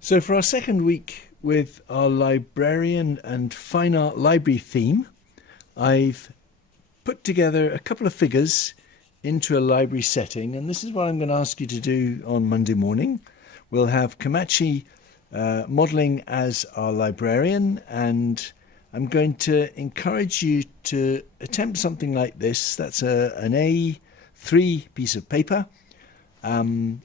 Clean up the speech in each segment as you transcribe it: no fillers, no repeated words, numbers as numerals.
So for our second week with our librarian and fine art library theme, I've put together a couple of figures into a library setting, and this is what I'm going to ask you to do on Monday morning. We'll have Komachi modelling as our librarian, and I'm going to encourage you to attempt something like this. That's an A3 piece of paper.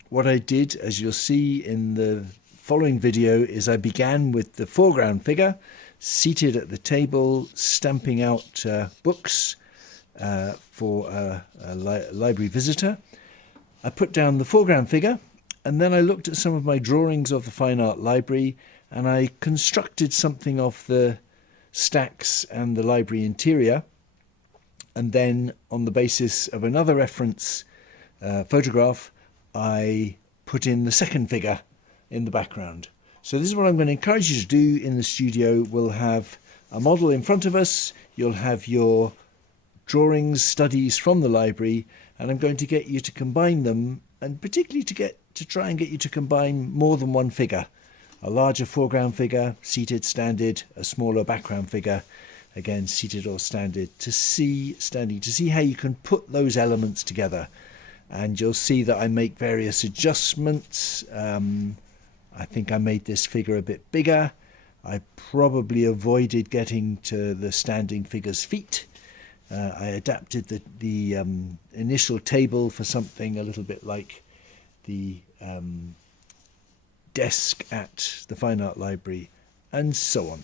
What I did, as you'll see in the following video, is I began with the foreground figure seated at the table stamping out books for a library visitor. I put down the foreground figure, and then I looked at some of my drawings of the Fine Art Library, and I constructed something of the stacks and the library interior. And then on the basis of another reference photograph, I put in the second figure in the background. So this is what I'm going to encourage you to do in the studio. We'll have a model in front of us, you'll have your drawings, studies from the library, and I'm going to get you to combine them, and particularly to try and get you to combine more than one figure. A larger foreground figure, seated, standing, a smaller background figure, again seated or standing, to see how you can put those elements together. And you'll see that I make various adjustments. I think I made this figure a bit bigger. I probably avoided getting to the standing figure's feet. I adapted the initial table for something a little bit like the desk at the Fine Art Library, and so on.